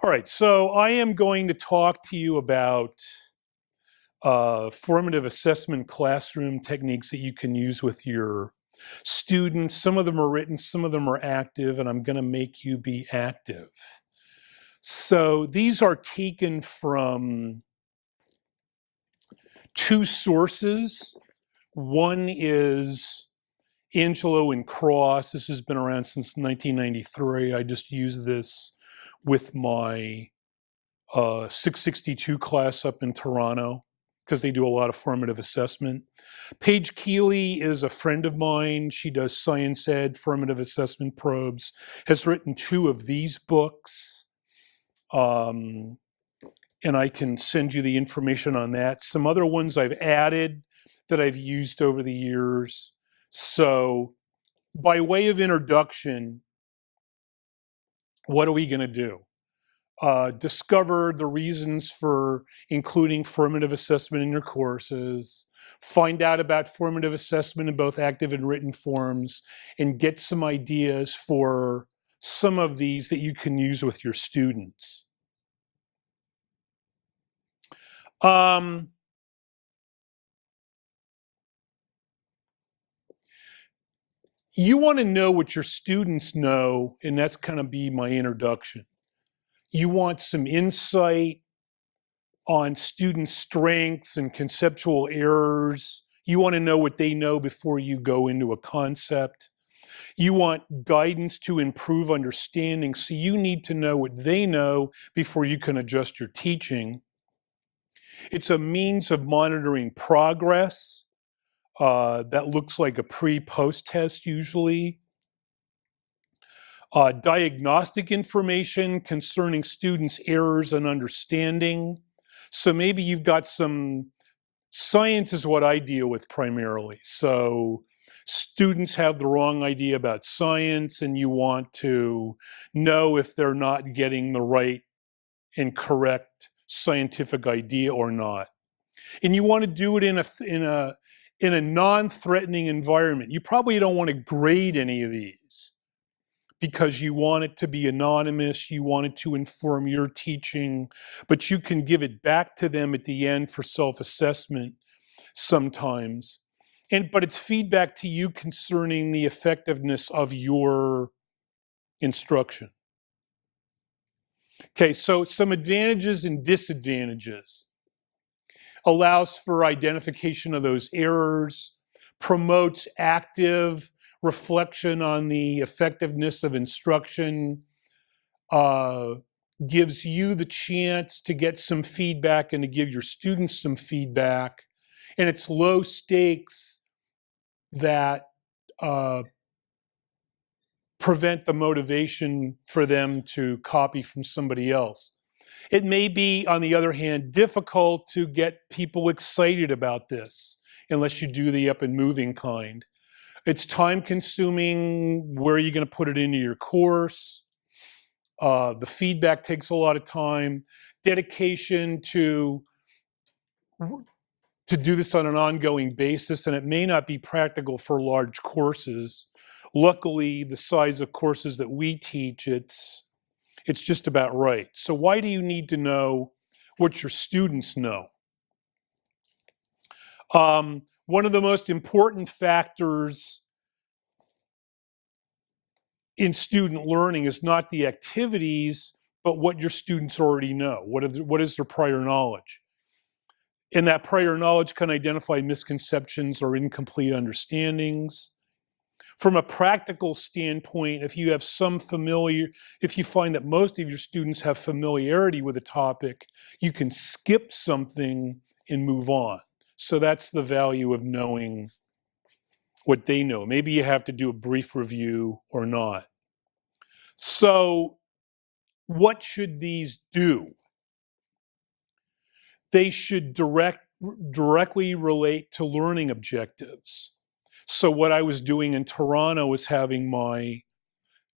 All right, so I am going to talk to you about formative assessment classroom techniques that you can use with your students. Some of them are written, some of them are active, and I'm going to make you be active. So these are taken from two sources. One is Angelo and Cross. This has been around since 1993. I just use this with my 662 class up in Toronto because they do a lot of formative assessment. Paige Keeley is a friend of mine. She does science ed, formative assessment probes, has written two of these books. And I can send you the information on that. Some other ones I've added that I've used over the years. So by way of introduction, what are we going to do? Discover the reasons for including formative assessment in your courses, find out about formative assessment in both active and written forms, and get some ideas for some of these that you can use with your students. You want to know what your students know, and that's going to be my introduction. You want some insight on student strengths and conceptual errors. You want to know what they know before you go into a concept. You want guidance to improve understanding, so you need to know what they know before you can adjust your teaching. It's a means of monitoring progress that looks like a pre-post test usually. Diagnostic information concerning students' errors and understanding. So maybe you've got some, science is what I deal with primarily. So students have the wrong idea about science and you want to know if they're not getting the right and correct scientific idea or not. And you want to do it in a non-threatening environment. You probably don't want to grade any of these because you want it to be anonymous, you want it to inform your teaching, but you can give it back to them at the end for self-assessment sometimes. But it's feedback to you concerning the effectiveness of your instruction. Okay, so some advantages and disadvantages. Allows for identification of those errors, promotes active reflection on the effectiveness of instruction, gives you the chance to get some feedback and to give your students some feedback. And it's low stakes that prevent the motivation for them to copy from somebody else. It may be, on the other hand, difficult to get people excited about this unless you do the up and moving kind. It's time consuming. Where are you going to put it into your course? The feedback takes a lot of time. Dedication to do this on an ongoing basis, and it may not be practical for large courses. Luckily, the size of courses that we teach, it's just about right. So why do you need to know what your students know? One of the most important factors in student learning is not the activities, but what your students already know. What is their prior knowledge? And that prior knowledge can identify misconceptions or incomplete understandings. From a practical standpoint, if you find that most of your students have familiarity with a topic, you can skip something and move on. So that's the value of knowing what they know. Maybe you have to do a brief review or not. So what should these do? They should directly relate to learning objectives. So what I was doing in Toronto was having my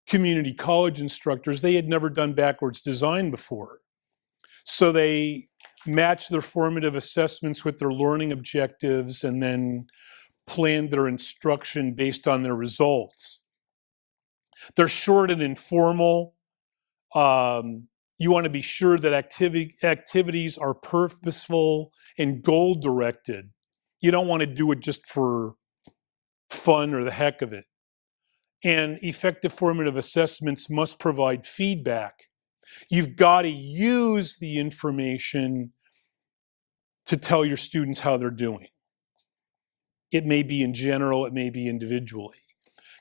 community college instructors, they had never done backwards design before. So they matched their formative assessments with their learning objectives and then planned their instruction based on their results. They're short and informal. You want to be sure that activities are purposeful and goal-directed. You don't want to do it just for fun or the heck of it. And effective formative assessments must provide feedback. You've got to use the information to tell your students how they're doing. It may be in general, it may be individually.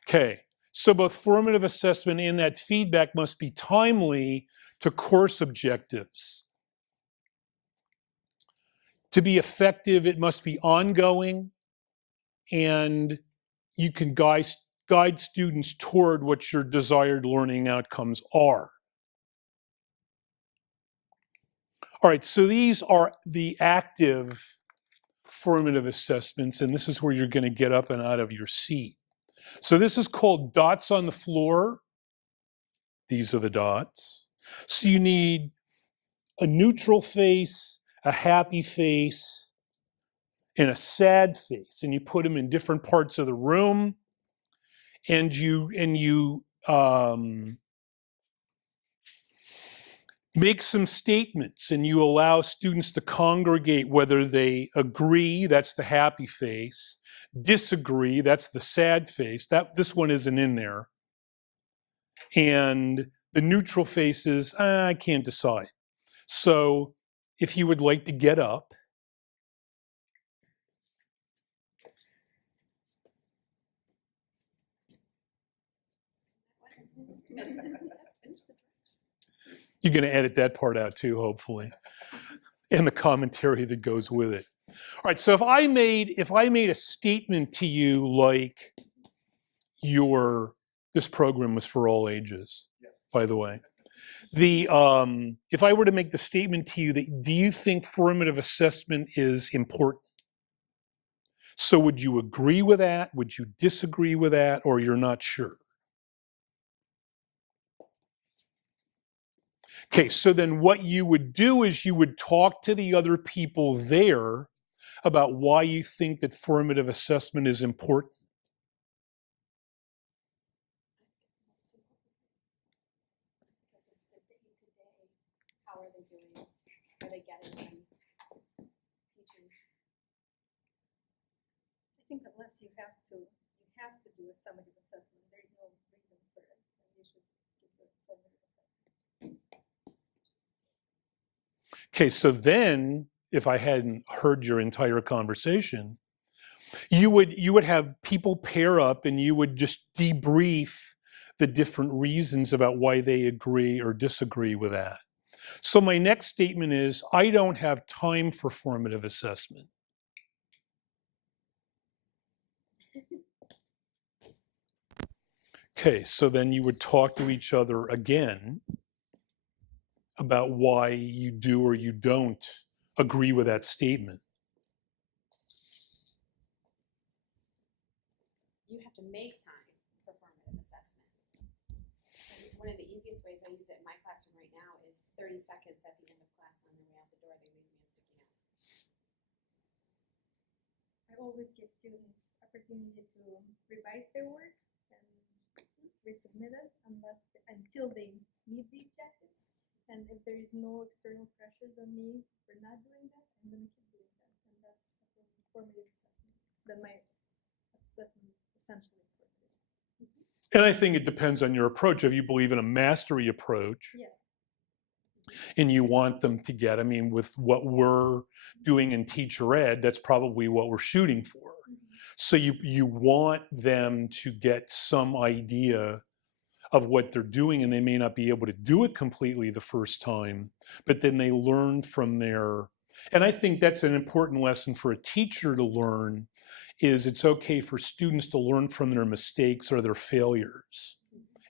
Okay, so both formative assessment and that feedback must be timely to course objectives. To be effective, it must be ongoing, and you can guide students toward what your desired learning outcomes are. All right, so these are the active formative assessments, and this is where you're going to get up and out of your seat. So this is called dots on the floor. These are the dots. So you need a neutral face, a happy face, and a sad face, and you put them in different parts of the room, and you make some statements, and you allow students to congregate whether they agree, that's the happy face, disagree, that's the sad face. This one isn't in there. And the neutral face is, I can't decide. So if you would like to get up, you're going to edit that part out too, hopefully, and the commentary that goes with it. All right, so if I made a statement to you like this program was for all ages, yes, by the way. If I were to make the statement to you that, do you think formative assessment is important? So would you agree with that? Would you disagree with that? Or you're not sure? Okay, so then what you would do is you would talk to the other people there about why you think that formative assessment is important. How are they doing? Are they getting them? Teaching? I think unless you have to do a summative assessment, there's no reason for it, and you should give the formative assessment. Okay, so then if I hadn't heard your entire conversation, you would have people pair up and you would just debrief the different reasons about why they agree or disagree with that. So my next statement is, I don't have time for formative assessment. Okay, so then you would talk to each other again about why you do or you don't agree with that statement. You have to make time for formative assessment. And one of the easiest ways I use it in my classroom right now is 30 seconds at the end of class on their way out the door, they leave me a sticky note. I always give students opportunity to revise their work and resubmit it until they meet the objectives. And if there is no external pressures on me for not doing that, I'm going to keep doing that. And that's a formative assessment. Then my assessment is essentially formative. And I think it depends on your approach. If you believe in a mastery approach, yeah, and you want them to get, I mean, with what we're doing in teacher ed, that's probably what we're shooting for. So you want them to get some idea of what they're doing, and they may not be able to do it completely the first time, but then they learn from their, and I think that's an important lesson for a teacher to learn, is it's okay for students to learn from their mistakes or their failures.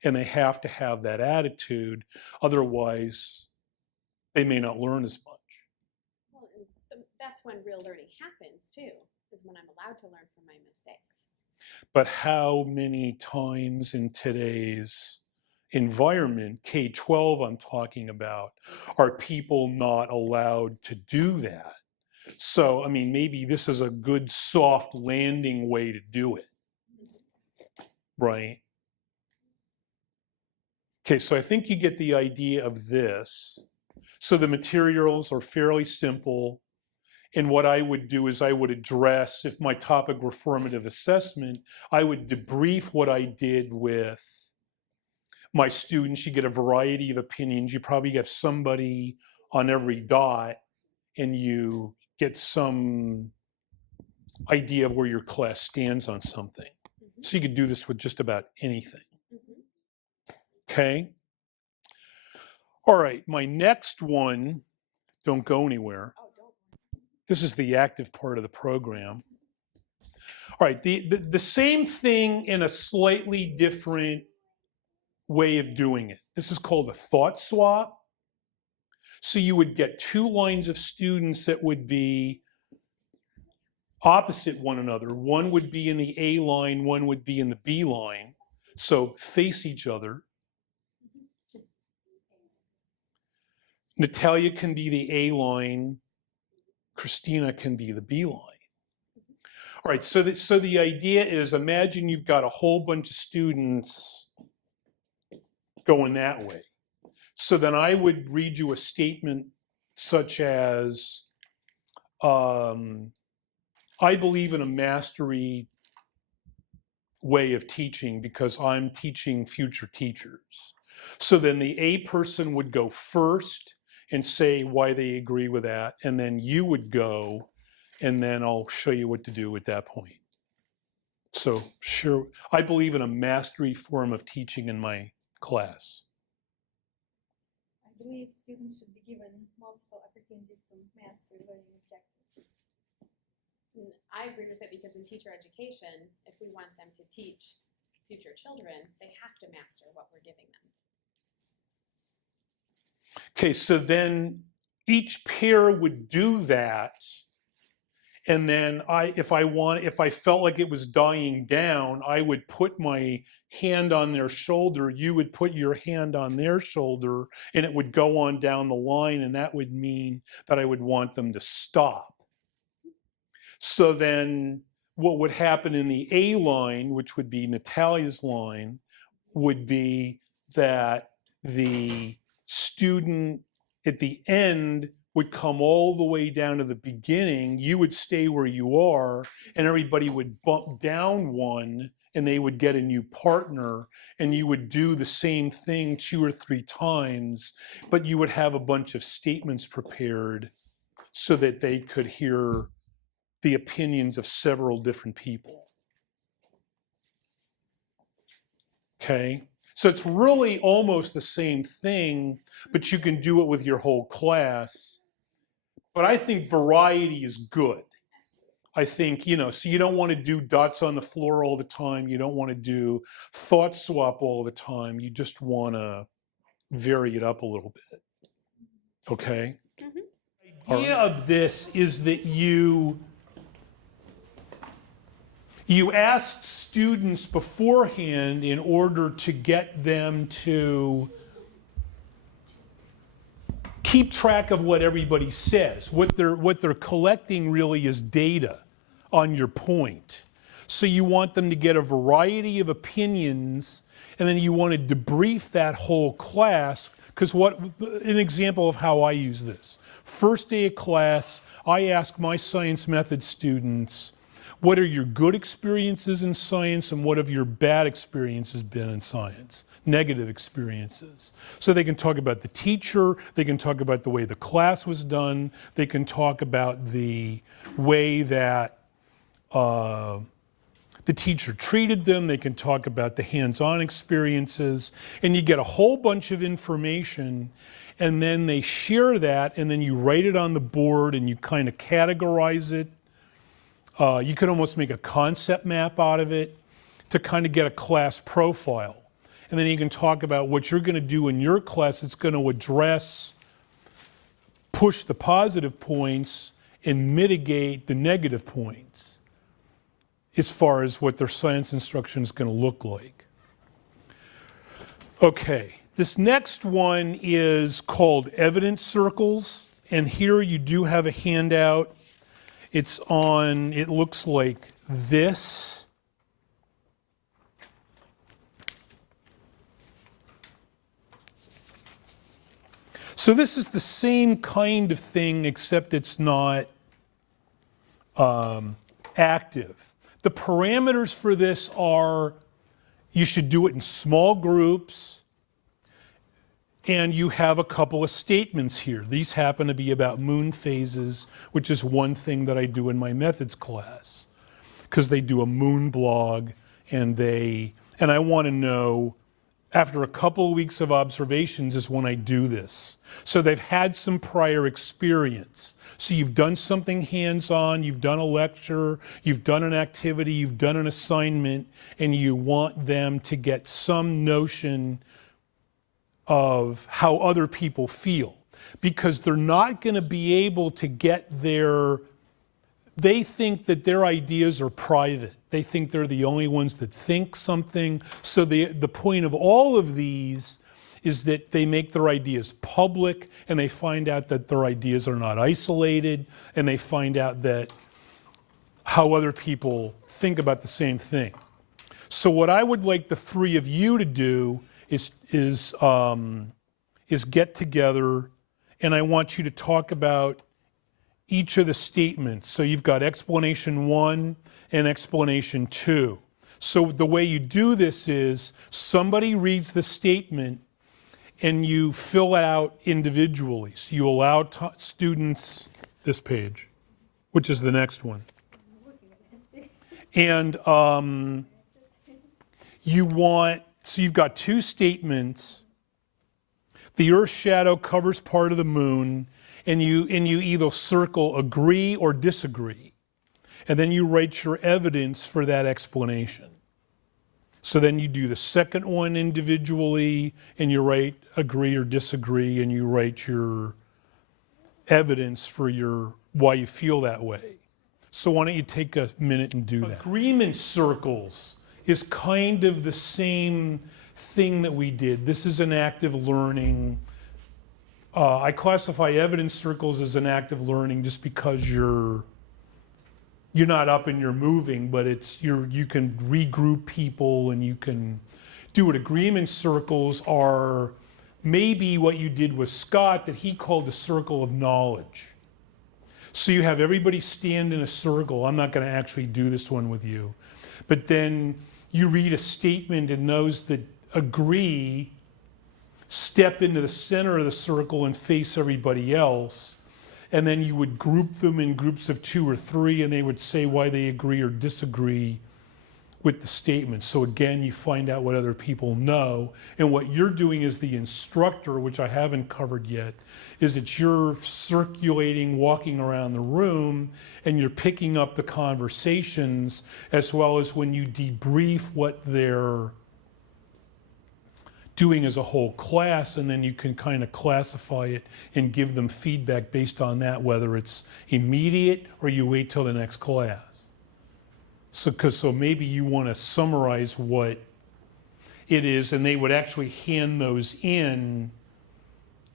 And they have to have that attitude, otherwise they may not learn as much. Well, and so that's when real learning happens too, is when I'm allowed to learn from my mistakes. But how many times in today's environment, K-12 I'm talking about, are people not allowed to do that? So, I mean, maybe this is a good soft landing way to do it, right? Okay, so I think you get the idea of this. So the materials are fairly simple. And what I would do is I would address, if my topic were formative assessment, I would debrief what I did with my students. You get a variety of opinions. You probably have somebody on every dot, and you get some idea of where your class stands on something. Mhm. So you could do this with just about anything. Mhm. Okay? All right, my next one, don't go anywhere. Oh, don't. This is the active part of the program. All right, the same thing in a slightly different way of doing it. This is called a thought swap. So you would get two lines of students that would be opposite one another. One would be in the A line, one would be in the B line. So face each other. Natalia can be the A line, Christina can be the B line. All right, so the idea is, imagine you've got a whole bunch of students going that way. So then I would read you a statement such as, I believe in a mastery way of teaching because I'm teaching future teachers. So then the A person would go first and say why they agree with that, and then you would go, and then I'll show you what to do at that point. So sure, I believe in a mastery form of teaching in my class. I believe students should be given multiple opportunities to master learning objectives. And I agree with it because in teacher education, if we want them to teach future children, they have to master what we're giving them. Okay, so then each pair would do that. And then if I felt like it was dying down, I would put my hand on their shoulder, you would put your hand on their shoulder, and it would go on down the line, and that would mean that I would want them to stop. So then what would happen in the A line, which would be Natalia's line, would be that the student at the end would come all the way down to the beginning. You would stay where you are, and everybody would bump down one, and they would get a new partner, and you would do the same thing 2 or 3 times, but you would have a bunch of statements prepared so that they could hear the opinions of several different people. Okay? So it's really almost the same thing, but you can do it with your whole class. But I think variety is good. I think, so you don't want to do dots on the floor all the time. You don't want to do thought swap all the time. You just want to vary it up a little bit. Okay? The idea of this is that you ask students beforehand in order to get them to keep track of what everybody says. What they're collecting really is data on your point. So you want them to get a variety of opinions, and then you want to debrief that whole class. Because an example of how I use this. First day of class, I ask my science method students, what are your good experiences in science and what have your bad experiences been in science? Negative experiences. So they can talk about the teacher, they can talk about the way the class was done, they can talk about the way that the teacher treated them, they can talk about the hands-on experiences, and you get a whole bunch of information, and then they share that, and then you write it on the board and you kind of categorize it. You could almost make a concept map out of it to kind of get a class profile. And then you can talk about what you're going to do in your class that's going to push the positive points and mitigate the negative points as far as what their science instruction is going to look like. Okay, this next one is called evidence circles. And here you do have a handout. It looks like this. So this is the same kind of thing, except it's not active. The parameters for this are you should do it in small groups, and you have a couple of statements here. These happen to be about moon phases, which is one thing that I do in my methods class, because they do a moon blog, and I want to know, after a couple of weeks of observations is when I do this. So they've had some prior experience. So you've done something hands-on, you've done a lecture, you've done an activity, you've done an assignment, and you want them to get some notion of how other people feel. Because they're not going to be able to get they think that their ideas are private. They think they're the only ones that think something. So the point of all of these is that they make their ideas public, and they find out that their ideas are not isolated, and they find out that how other people think about the same thing. So what I would like the three of you to do is get together, and I want you to talk about each of the statements. So you've got explanation 1 and explanation 2. So the way you do this is somebody reads the statement and you fill it out individually. So you allow students this page, which is the next one. And so you've got two statements. The Earth's shadow covers part of the moon, and you either circle agree or disagree. And then you write your evidence for that explanation. So then you do the second one individually, and you write agree or disagree, and you write your evidence for why you feel that way. So why don't you take a minute and do that? Agreement circles is kind of the same thing that we did. This is an active learning. I classify evidence circles as an active learning just because you're not up and you're moving, but you can regroup people and you can do it. Agreement circles are maybe what you did with Scott that he called a circle of knowledge. So you have everybody stand in a circle. I'm not going to actually do this one with you, but then you read a statement, and those that agree step into the center of the circle and face everybody else. And then you would group them in groups of 2 or 3, and they would say why they agree or disagree with the statement. So again, you find out what other people know. And what you're doing as the instructor, which I haven't covered yet, is that you're circulating, walking around the room, and you're picking up the conversations, as well as when you debrief what they're doing as a whole class, and then you can kind of classify it and give them feedback based on that, whether it's immediate or you wait till the next class. So maybe you want to summarize what it is, and they would actually hand those in,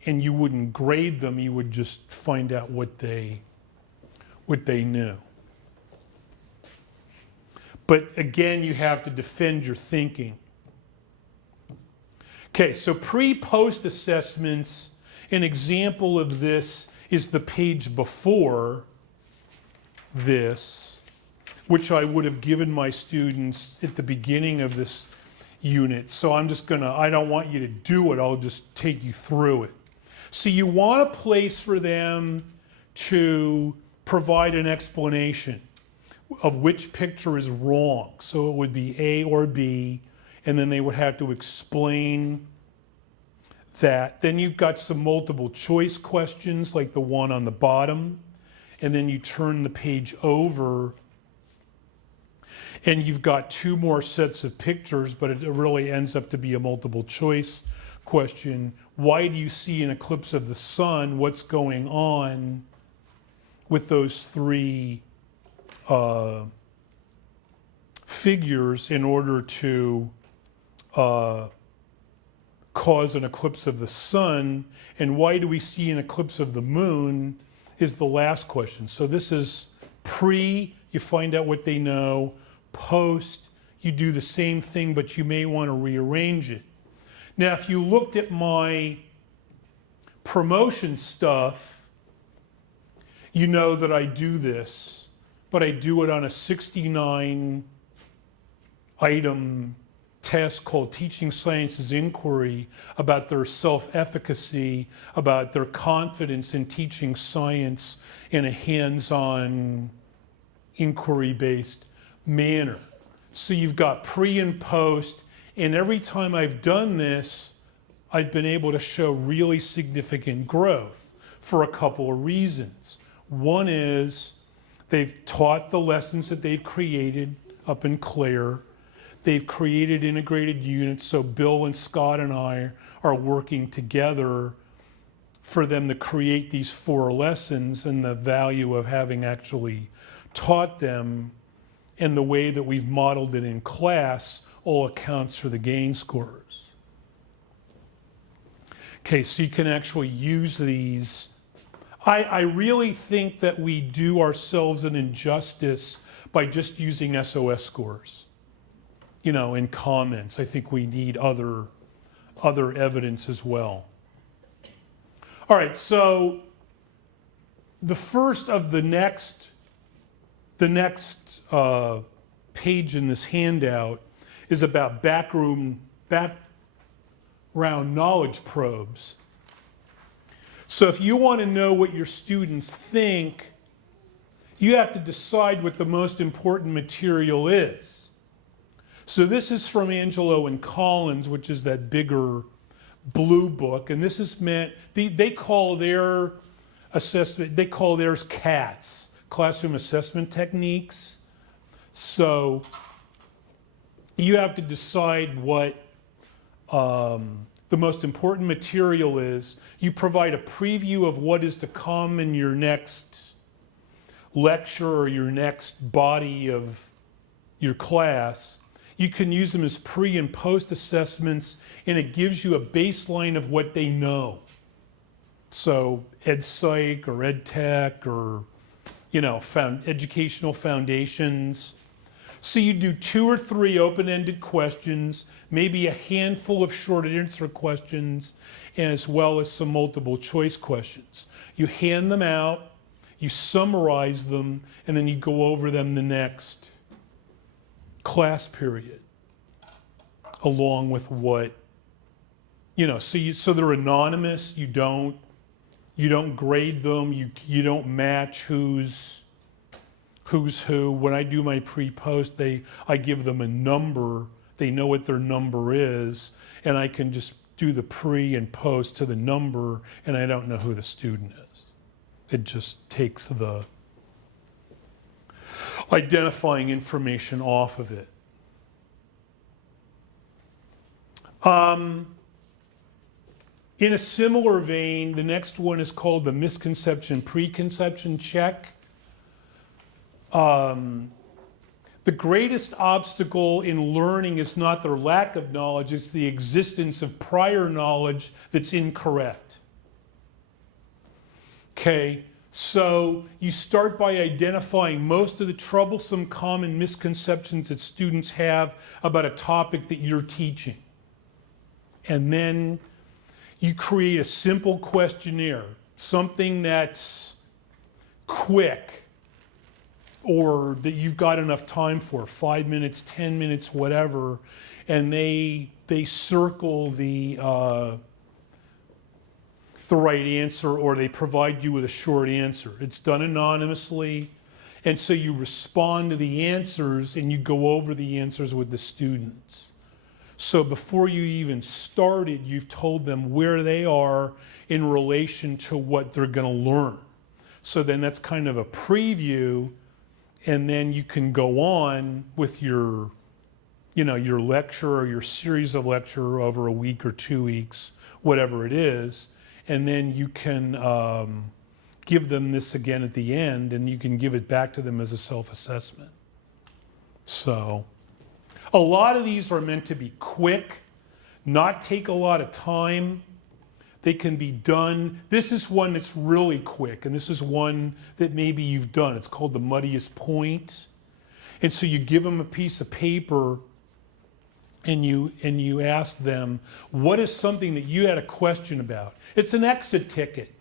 and you wouldn't grade them, you would just find out what they knew. But again, you have to defend your thinking. Okay, so pre-post assessments, an example of this is the page before this, which I would have given my students at the beginning of this unit. So I don't want you to do it, I'll just take you through it. So you want a place for them to provide an explanation of which picture is wrong. So it would be A or B, and then they would have to explain that. Then you've got some multiple choice questions like the one on the bottom, and then you turn the page over and you've got 2 more sets of pictures, but it really ends up to be a multiple choice question. Why do you see an eclipse of the sun? What's going on with those 3 figures in order to cause an eclipse of the sun? And why do we see an eclipse of the moon is the last question. So this is pre, you find out what they know. Post, you do the same thing, but you may want to rearrange it. Now, if you looked at my promotion stuff, you know that I do this, but I do it on a 69 item test called Teaching Sciences Inquiry about their self-efficacy, about their confidence in teaching science in a hands-on, inquiry-based manner. So you've got pre and post, and every time I've done this, I've been able to show really significant growth for a couple of reasons. One is they've taught the lessons that they've created up in Claire. They've created integrated units, so Bill and Scott and I are working together for them to create these 4 lessons, and the value of having actually taught them and the way that we've modeled it in class all accounts for the gain scores. Okay, so you can actually use these. I really think that we do ourselves an injustice by just using SOS scores, you know, in comments. I think we need other evidence as well. All right, so the first of the next page in this handout is about background knowledge probes. So if you want to know what your students think, you have to decide what the most important material is. So this is from Angelo and Collins, which is that bigger blue book, and this is meant, they call their assessment, they call theirs CATS, Classroom Assessment Techniques. So you have to decide what the most important material is. You provide a preview of what is to come in your next lecture or your next body of your class. You can use them as pre and post assessments, and it gives you a baseline of what they know. So Ed Psych or Ed Tech or, you know, educational foundations. So you do 2 or 3 open-ended questions, maybe a handful of short answer questions, as well as some multiple choice questions. You hand them out, you summarize them, and then you go over them the next class period, along with what, you know, so they're anonymous. You don't grade them. You don't match who's who. When I do my pre-post, I give them a number. They know what their number is, and I can just do the pre and post to the number, and I don't know who the student is. It just takes the identifying information off of it. In a similar vein, the next one is called the misconception preconception check. The greatest obstacle in learning is not their lack of knowledge, it's the existence of prior knowledge that's incorrect. Okay, so you start by identifying most of the troublesome common misconceptions that students have about a topic that you're teaching. And then you create a simple questionnaire, something that's quick or that you've got enough time for, 5 minutes, 10 minutes, whatever, and they circle the right answer, or they provide you with a short answer. It's done anonymously, and so you respond to the answers and you go over the answers with the students. So before you even started, you've told them where they are in relation to what they're going to learn. So then that's kind of a preview, and then you can go on with your, your lecture or your series of lecture over a week or 2 weeks, whatever it is, and then you can give them this again at the end, and you can give it back to them as a self-assessment. So a lot of these are meant to be quick, not take a lot of time. They can be done. This is one that's really quick, and this is one that maybe you've done. It's called the muddiest point. And so you give them a piece of paper, and you ask them, what is something that you had a question about? It's an exit ticket.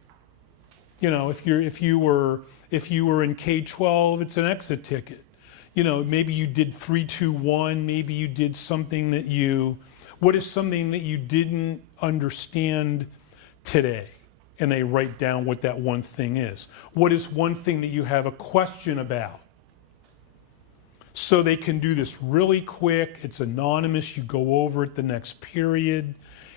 You know, if you were in K-12, it's an exit ticket. You know, maybe you did 3, 2, 1. Maybe you did something that what is something that you didn't understand today? And they write down what that one thing is. What is one thing that you have a question about? So they can do this really quick. It's anonymous. You go over it the next period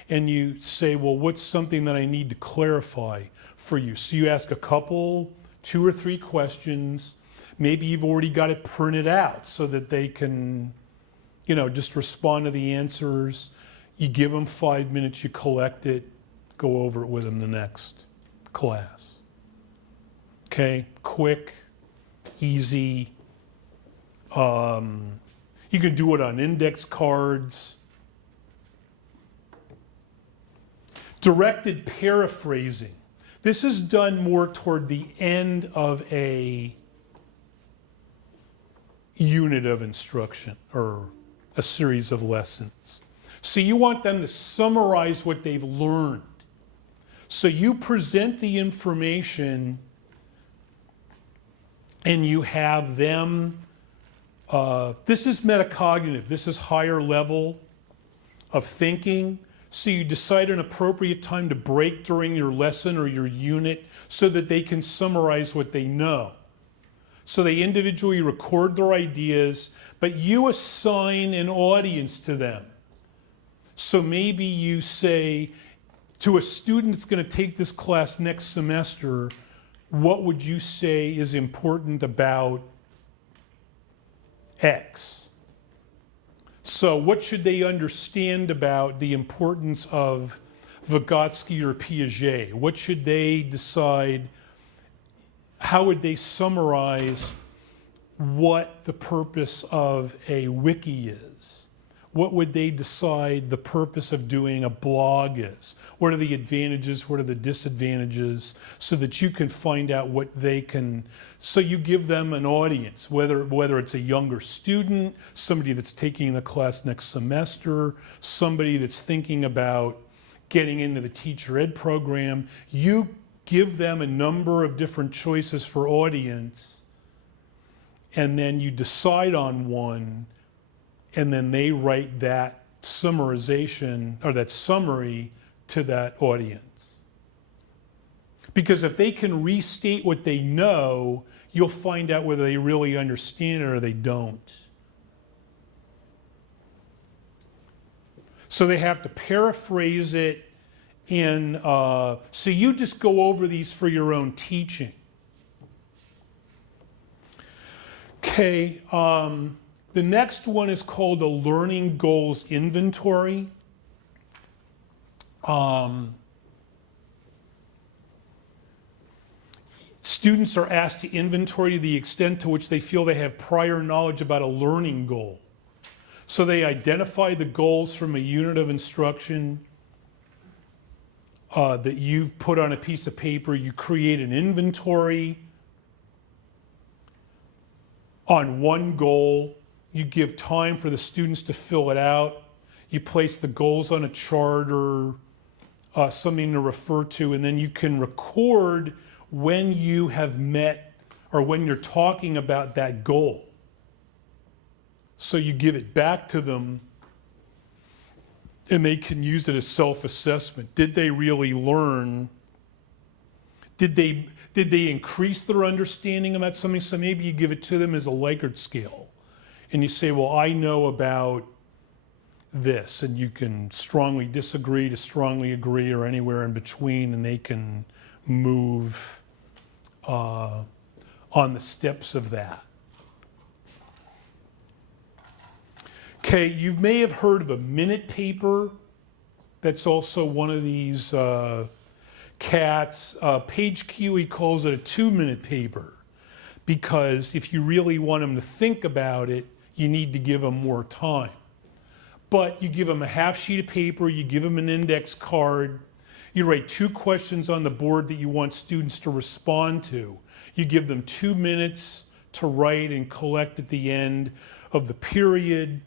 and you say, well, what's something that I need to clarify for you? So you ask a couple, 2 or 3 questions. Maybe you've already got it printed out so that they can, you know, just respond to the answers. You give them 5 minutes, you collect it, go over it with them the next class. Okay, quick, easy. You can do it on index cards. Directed paraphrasing. This is done more toward the end of a unit of instruction or a series of lessons. So you want them to summarize what they've learned. So you present the information and you have them, this is metacognitive, this is higher level of thinking. So you decide an appropriate time to break during your lesson or your unit so that they can summarize what they know. So they individually record their ideas, but you assign an audience to them. So maybe you say to a student that's going to take this class next semester, what would you say is important about X? So what should they understand about the importance of Vygotsky or Piaget? What should they decide? How would they summarize what the purpose of a wiki is? What would they decide the purpose of doing a blog is? What are the advantages? What are the disadvantages? So that you can find out what they can, so you give them an audience, whether it's a younger student, somebody that's taking the class next semester, somebody that's thinking about getting into the teacher ed program. You give them a number of different choices for audience, and then you decide on one, and then they write that summarization or that summary to that audience. Because if they can restate what they know, you'll find out whether they really understand it or they don't. So they have to paraphrase it in, so you just go over these for your own teaching. Okay, the next one is called a learning goals inventory. Students are asked to inventory the extent to which they feel they have prior knowledge about a learning goal. So they identify the goals from a unit of instruction that you've put on a piece of paper. You create an inventory on one goal. You give time for the students to fill it out. You place the goals on a chart or something to refer to, and then you can record when you have met or when you're talking about that goal. So you give it back to them and they can use it as self-assessment. Did they really learn? Did they increase their understanding about something? So maybe you give it to them as a Likert scale. And you say, well, I know about this. And you can strongly disagree to strongly agree or anywhere in between, and they can move on the steps of that. Okay, you may have heard of a minute paper. That's also one of these cats. Page Kiwi calls it a 2-minute paper, because if you really want them to think about it, you need to give them more time. But you give them a half sheet of paper, you give them an index card, you write 2 questions on the board that you want students to respond to. You give them 2 minutes to write and collect at the end of the period.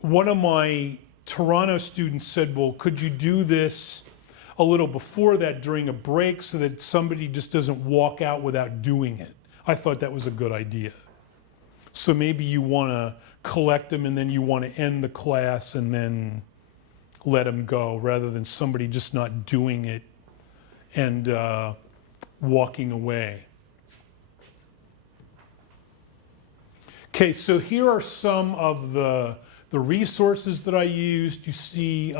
one of my Toronto students said, well, could you do this a little before that during a break so that somebody just doesn't walk out without doing it? I thought that was a good idea. So maybe you want to collect them and then you want to end the class and then let them go rather than somebody just not doing it and walking away. Okay, so here are some of the resources that I used. You see